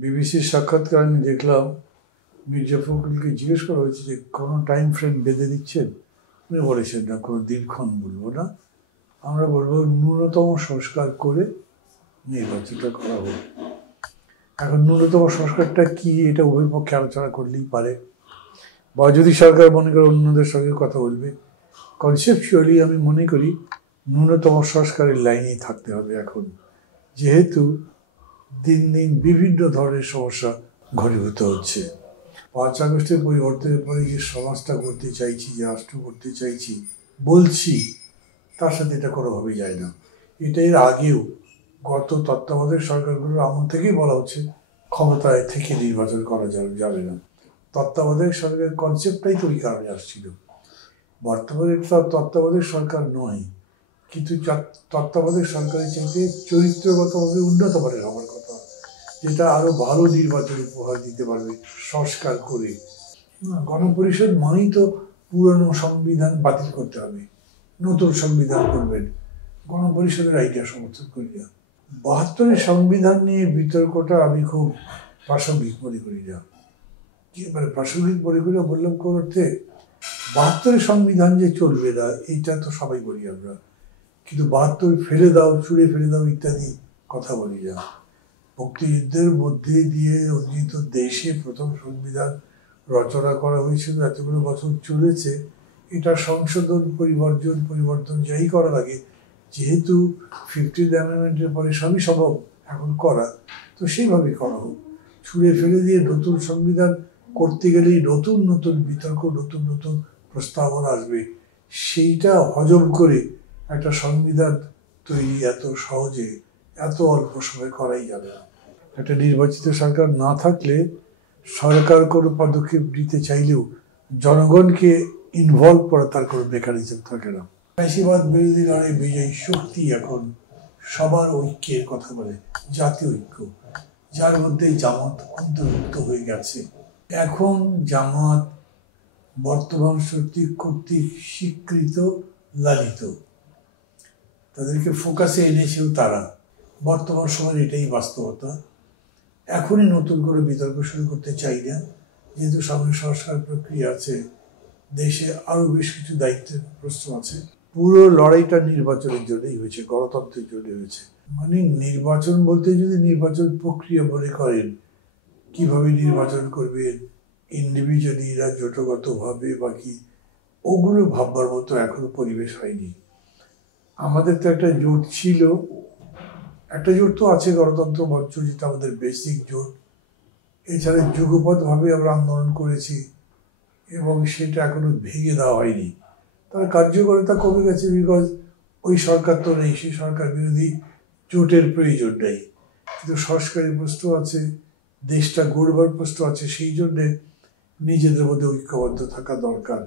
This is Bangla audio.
বিবিসির সাক্ষাৎকার আমি দেখলাম, মির্জা ফখরুলকে জিজ্ঞেস করা হয়েছে যে কোনো টাইম ফ্রেম বেঁধে দিচ্ছেন। উনি বলেছেন না, কোনো দিনক্ষণ বলবো না, আমরা বলবো ন্যূনতম সংস্কার করে নির্বাচনটা করা হোক। এখন ন্যূনতম সংস্কারটা কি, এটা উভয় পক্ষে আলোচনা করলেই পারে, বা যদি সরকার মনে করে অন্যদের সঙ্গে কথা বলবে। কনসেপচুয়ালি আমি মনে করি ন্যূনতম সংস্কারের লাইনেই থাকতে হবে এখন, যেহেতু দিন দিন বিভিন্ন ধরনের সমস্যা ঘনীভূত হচ্ছে। 5 আগস্টের পরিবর্তনের পরে যে সমাজটা করতে চাইছি, যে রাষ্ট্র করতে চাইছি বলছি, তার সাথে এটা কোনোভাবেই যায় না। এটা এর আগেও গত তত্ত্বাবধায়ক সরকারগুলোর আমল থেকেই বলা হচ্ছে ক্ষমতায় থেকে নির্বাচন করা যাবে না। তত্ত্বাবধায়ক সরকারের কনসেপ্টটাই তো ওই কারণে আসছিল। বর্তমানে তত্ত্বাবধায়ক সরকার নয়, কিন্তু তত্ত্বাবধায়ক সরকারের চাইতে চরিত্রগতভাবে উন্নত মানের হওয়ার কথা, যেটা আরো ভালো নির্বাচন উপহার দিতে পারবে সংস্কার করে। গণপরিষদ মানেই তো পুরনো সংবিধান বাতিল করতে হবে, নতুন সংবিধান করবেন। গণপরিষদের আইডিয়া সমর্থন করি না। 72-এর সংবিধান নিয়ে বিতর্কটা আমি খুব প্রাসঙ্গিক মনে করি না। মানে প্রাসঙ্গিক মনে করি বললাম করতে, 72-এর সংবিধান যে চলবে না এইটা তো সবাই বলি আমরা, কিন্তু 72 ফেলে দাও, ছুঁড়ে ফেলে দাও ইত্যাদি কথা বলি না। মুক্তিযুদ্ধের মধ্যে দিয়ে অর্জিত দেশে প্রথম সংবিধান রচনা করা হয়েছিল, এতগুলো বছর চলেছে। এটা সংশোধন পরিবর্তন যাই করা লাগে, যেহেতু 50th অ্যামেন্ডমেন্টের পরে সবই সম্ভব এখন করা, তো সেইভাবেই করা হোক। ছুঁড়ে ফেলে দিয়ে নতুন সংবিধান করতে গেলেই নতুন নতুন বিতর্ক, নতুন নতুন প্রস্তাবনা আসবে। সেইটা হজম করে একটা সংবিধান তৈরি এত সহজে এত অল্প সময় করাই যাবে না। একটা নির্বাচিত সরকার না থাকলে সরকার কোনো পদক্ষেপ নিতে চাইলেও জনগণকে ইনভলভ করা তার কোনো মেকানিজম থাকে না। ফ্যাসিবাদ বিরোধী লড়াই বিজয়ী শক্তি এখন সবার ঐক্যের কথা বলে, জাতীয় ঐক্য, যার মধ্যে জামাত অন্তর্ভুক্ত হয়ে গেছে। এখন জামাত বর্তমান শক্তি কর্তৃক স্বীকৃত, লালিত, তাদেরকে ফোকাসে এনেছেও তারা। বর্তমান সময়ের এটাই বাস্তবতা। এখনই নতুন করে বিতর্ক শুরু করতে চাই না, যেহেতু সামনে সংস্কার প্রক্রিয়া আছে, দেশে আরো বেশ কিছু দায়িত্বের প্রশ্ন আছে। পুরো লড়াইটা নির্বাচনের জন্যই হয়েছে, গণতন্ত্রের জন্য হয়েছে। মানে নির্বাচন বলতে যদি নির্বাচন প্রক্রিয়া মনে করেন, কিভাবে নির্বাচন করবেন ইন্ডিভিজুয়ালিরা জোটগতভাবে বাকি, ওগুলো ভাববার মতো এখনো পরিবেশ হয়নি। আমাদের তো একটা জোট ছিল, একটা জোট তো আছে গণতন্ত্র মঞ্চ, যেটা আমাদের বেসিক জোট। এছাড়া যুগপৎভাবে আমরা আন্দোলন করেছি এবং সেটা এখনো ভেঙে দেওয়া হয়নি। তার কার্যকারিতা কমে গেছে, বিকজ ওই সরকার তো নেই, সেই সরকার বিরোধী জোটের প্রয়োজন নেই। কিন্তু সংস্কারের প্রশ্ন আছে, দেশটা গড়বার প্রশ্ন আছে, সেই জন্যে নিজেদের মধ্যে ঐক্যবদ্ধ থাকা দরকার।